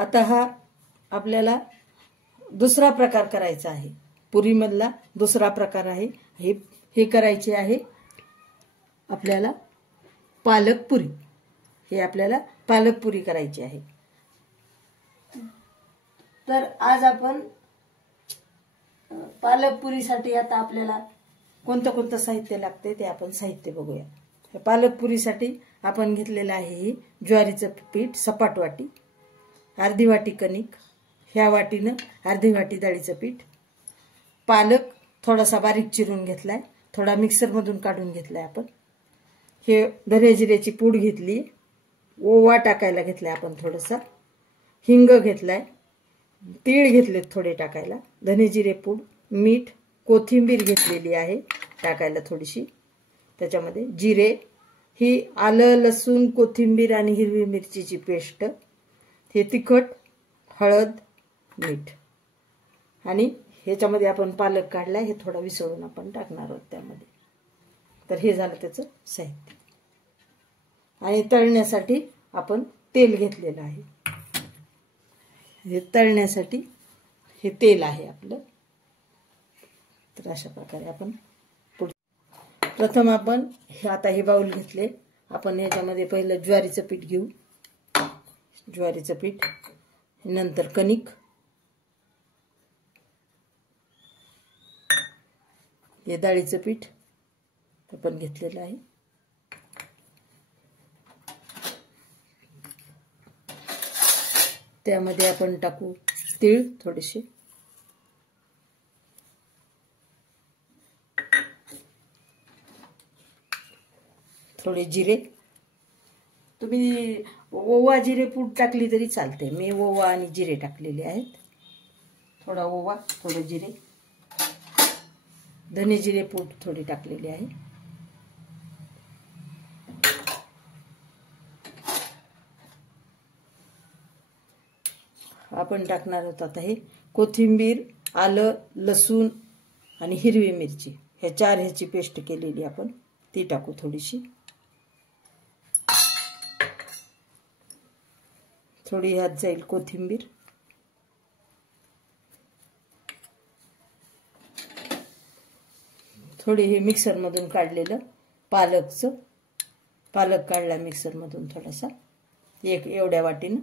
आता हा आपल्याला दुसरा प्रकार करायचा आहे, पुरीमधला दुसरा प्रकार आहे। हे करायचे आहे आपल्याला पालक पुरी। हे आपल्याला पालक पुरी करायची आहे। तर आज आपण पालक पुरीसाठी आता आपल्याला कोणतं कोणतं साहित्य लागते ते आपण साहित्य बघूया। पालक पुरीसाठी आपण घेतलेलं आहे ज्वारीचं पीठ सपाट वाटी, अर्धी वाटी कणिक, ह्या वाटीनं अर्धी वाटी डाळीचं पीठ, पालक थोडासा बारीक चिरून घेतलाय, थोडा मिक्सर मधून काढून घेतलाय आपण। हे धने जिऱ्याची पूड घेतली, ओवा टाकायला घेतलाय आपण थोडासा, हिंग घेतलाय, तीळ घेतलेत थोडे टाकायला, धने जिरे पूड, मीठ, कोथिंबीर घेतलेली आहे टाकायला थोडीशी, त्याच्यामध्ये जिरे, ही आलं लसूण कोथिंबीर आणि हिरवी मिरचीची पेस्ट, हे तिखट, हळद, मीठ, आणि ह्याच्यामध्ये आपण पालक काढलाय, हे थोडा विसळून आपण टाकणार आहोत त्यामध्ये। तर हे झालं त्याचं साहित्य। आणि तळण्यासाठी आपण तेल घेतलेलं आहे, हे तळण्यासाठी हे तेल आहे आपलं। तर अशा प्रकारे आपण प्रथम आपण आता हे बाउल घेतले, आपण याच्यामध्ये पहिलं ज्वारीचं पीठ घेऊ, ज्वारीचं पीठ, नंतर कणिक, हे डाळीचं पीठ आपण घेतलेलं आहे, त्यामध्ये आपण टाकू तीळ थोडेसे, थोडे जिरे, तुम्ही ओवा जिरे पूड टाकली तरी चालते, मी ओवा आणि जिरे टाकलेले आहेत। थोडा ओवा, थोडे जिरे, धने जिरे पूड थोडी टाकलेली आहे। आपण टाकणार आहोत आता हे कोथिंबीर, आलं लसूण आणि हिरवी मिरची, ह्या चार ह्याची पेस्ट केलेली आपण ती टाकू थोडीशी, थोडी ह्यात जाईल कोथिंबीर, थोडी हे मिक्सर मधून काढलेलं पालक काढला मिक्सर मधून थोडासा, एक एवढ्या वाटीनं,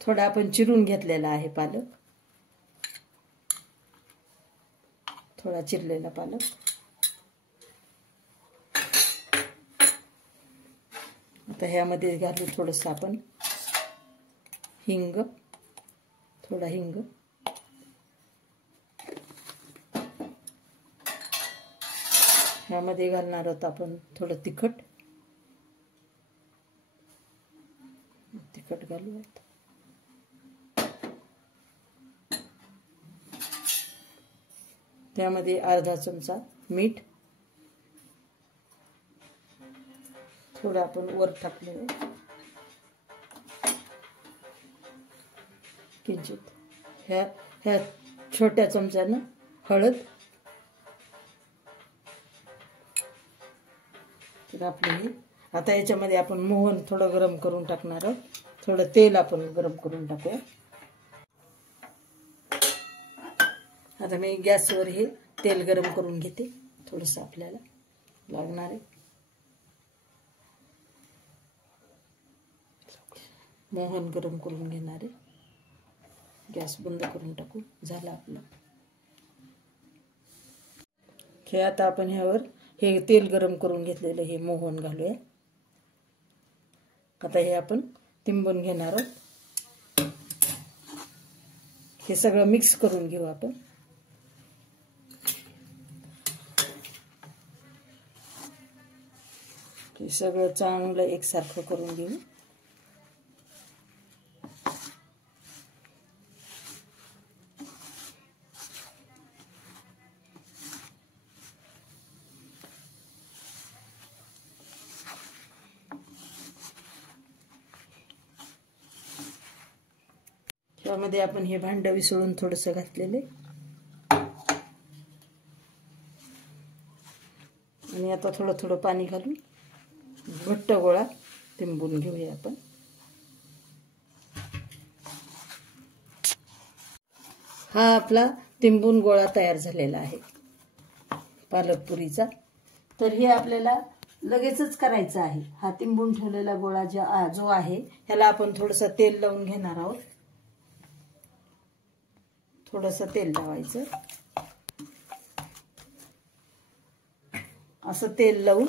थोडा आपण चिरून घेतलेला आहे पालक, थोडा चिरलेला पालक, आता ह्यामध्ये घालू थोडंसं आपण हिंग, थोडा हिंग, ह्यामध्ये घालणार आहोत आपण थोडं तिखट घालूयात, त्यामध्ये अर्धा चमचा मीठ, थोडं आपण वर टाकलेलं किंचित, ह्या छोट्या चमच्यानं हळद, तर आपले आता याच्यामध्ये आपण मोहन थोडं गरम करून टाकणार आहोत, थोडं तेल आपण गरम करून टाकूया। आता मी गॅसवर हे तेल गरम करून घेते, थोडंसं आपल्याला लागणार आहे, मोहन गरम करून घेणार आहे, गॅस बंद करून टाकू, झालं आपलं हे। आता आपण ह्यावर हे तेल गरम करून घेतलेलं हे मोहन घालूया, आता हे आपण तिंबून घेणार आहोत, हे सगळं मिक्स करून घेऊ आपण, हे सगळं चांगलं एकसारखं करून घेऊ। त्यामध्ये आपण हे भांड विसळून थोडंसं घातलेले, आणि आता थोडं थोडं पाणी घालून घट्ट गोळा तिंबून घेऊया आपण. हा आपला तिंबून गोळा तयार झालेला आहे पालक पुरीचा. तर हे आपल्याला लगेचच करायचं आहे. हा तिंबून ठेवलेला गोळा जो आहे ह्याला आपण थोडंसं तेल लावून घेणार आहोत. थोडंसं तेल लावायचं. असं तेल लावून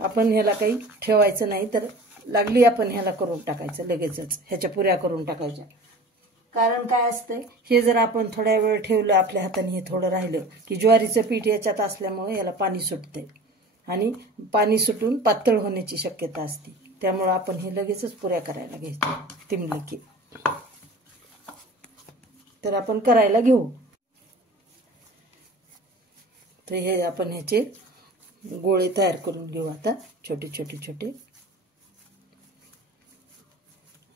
आपण ह्याला काही ठेवायचं नाही, तर लागली आपण ह्याला करून टाकायचं लगेचच. ह्याच्या पुऱ्या करून टाकायच्या. कारण काय असतंय, हे जर आपण थोड्या वेळ ठेवलं आपल्या हाताने, हे थोडं राहिलं की ज्वारीचं पीठ याच्यात असल्यामुळे याला पाणी सुटते आणि पाणी सुटून पातळ होण्याची शक्यता असते. त्यामुळे आपण हे लगेचच पुऱ्या करायला घ्यायचे तिंबले की. तर आपण करायला घेऊ. तर हे आपण ह्याचे गोळे तयार करून घेऊ आता, छोटे छोटे छोटे.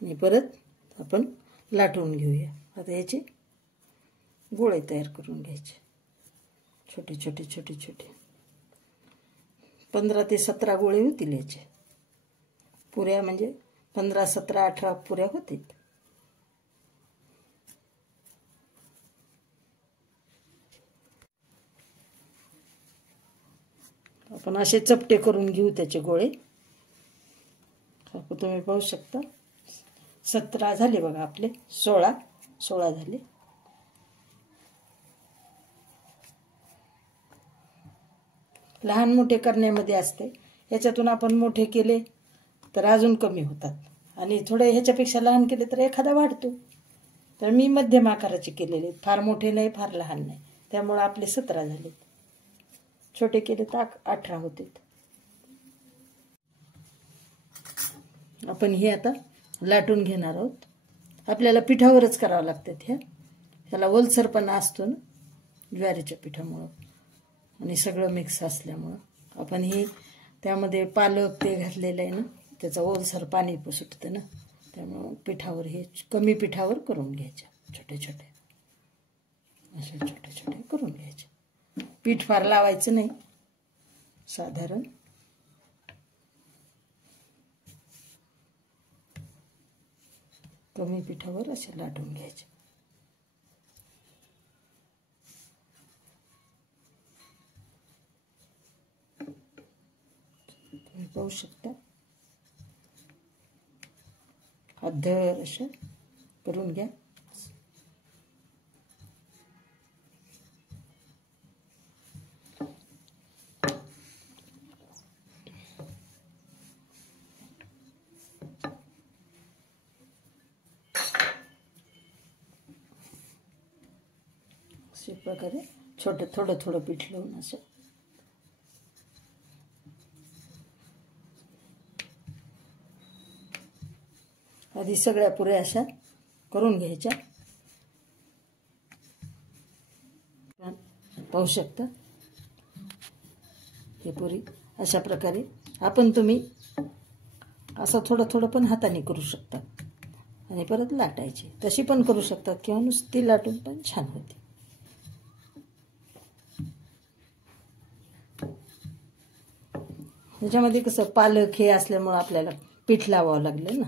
आणि परत आपण लाटून घेऊया. आता याचे गोळे तयार करून घ्यायचे छोटे छोटे छोटे छोटे. 15 ते 17 गोळे होतील याचे. पुऱ्या म्हणजे 15, 17, 18 पुऱ्या होतील. आपण असे चपटे करून घेऊ त्याचे गोळे. तुम्ही पाहू शकता 17 झाले बघा आपले. 16 झाले. लहान मोठे करण्यामध्ये असते. ह्याच्यातून आपण मोठे केले तर अजून कमी होतात आणि थोडे ह्याच्यापेक्षा लहान केले तर एखादा वाढतो. तर मी मध्यम आकाराचे केलेले, फार मोठे नाही फार लहान नाही, त्यामुळे आपले 17 झाले. छोटे केले तर 18 होते. आपण हे आता लाटून घेणार आहोत. आपल्याला पिठावरच करावं लागतात. ह्याला ओलसरपणा असतो ना ज्वारीच्या पिठामुळं आणि सगळं मिक्स असल्यामुळं. आपण हे त्यामध्ये पालक ते घातलेलं आहे ना, त्याचं ओलसर पाणी सुटतं ना, त्यामुळं पिठावर हे कमी पिठावर करून घ्यायचे. छोटे छोटे असे छोटे छोटे करून घ्यायचे. पीठ फार लावायचं नाही, साधारण कमी पिठावर असे लाटून घ्यायचे. तुम्ही पाहू शकता अद्धर असे करून घ्या. अशा प्रकारे छोटे थोडं थोडं पीठ लावून असं आधी सगळ्या पुऱ्या अशा करून घ्यायच्या. पाहू शकता हे पुरी अशा प्रकारे आपण तुम्ही असं थोडं थोडं पण हाताने करू शकता आणि परत लाटायची. तशी पण करू शकतात किंवा नुसती लाटून पण छान होते. ह्याच्यामध्ये कसं पालक हे असल्यामुळं आपल्याला पीठ लावावं लागलं ना,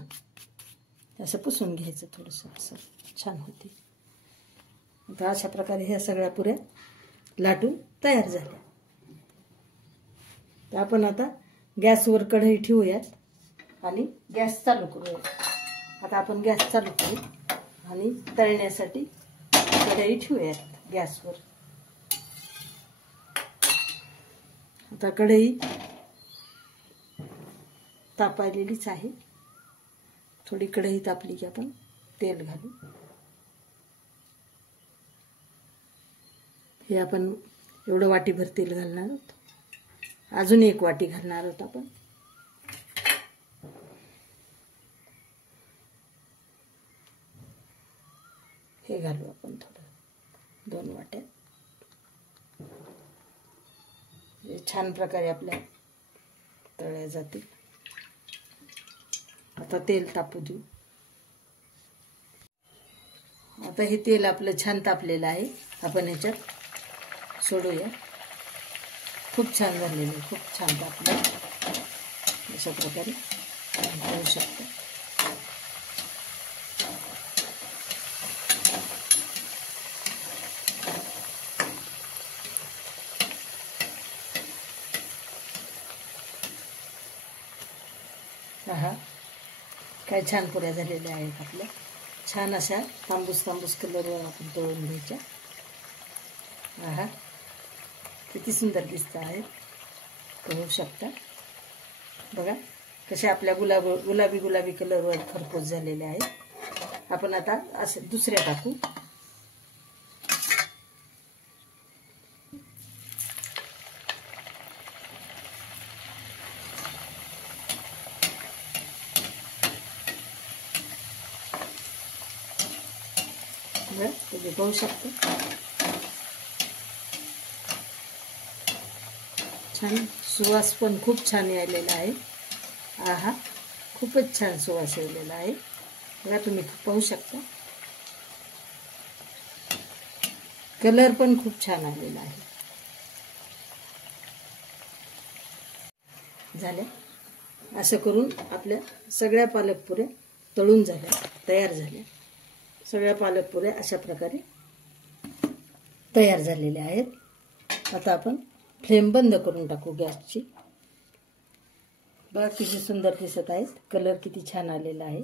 असं पुसून घ्यायचं थोडंसं, असं छान होते. आता अशा प्रकारे ह्या सगळ्या पुऱ्या लाटून तयार झाल्या. तर आपण आता गॅसवर कढई ठेवूयात आणि गॅस चालू करूयात. आता आपण गॅस चालू करू आणि तळण्यासाठी कढई ठेवूयात गॅसवर. आता कढई तापायलेलीच आहे. थोडी कढई तापली की आपण तेल घालू. हे आपण एवढं वाटीभर तेल घालणार आहोत. अजून 1 वाटी घालणार आहोत आपण. हे घालू आपण थोडं 2 वाट्या. हे छान प्रकारे आपल्या तळल्या जातील. आता तेल तापू देऊ. आता हे तेल आपलं छान तापलेलं आहे. आपण ह्याच्यात सोडूया. खूप छान झालेलं आहे, खूप छान टाकलं अशा प्रकारे करू शकतो. हा काय छान पुऱ्या झालेल्या आहेत आपल्या. छान अशा तांबूस तांबूस कलरवर आपण तळून घ्यायच्या. हा किती सुंदर दिसत आहेत, पाहू शकता. बघा कशा आपल्या गुलाबी गुलाबी कलरवर खरपूस झालेले आहेत. आपण आता असे दुसऱ्या टाकू. तुम्ही पाहू शकता छान सुवास पण खूप छान आलेला आहे. आहा खूपच छान सुवास आलेला आहे. बघा तुम्ही पाहू शकता. कलर पण खूप छान आलेला आहे. झाल्या असं करून आपल्या सगळ्या पालकपुऱ्या तळून झाल्या, तयार झाल्या. सगळ्या पालकपुऱ्या अशा प्रकारे तयार झालेल्या आहेत. आता आपण फ्लेम बंद करून टाकू गॅसची. बघा किती सुंदर दिसत आहेत, कलर किती छान आलेला आहे.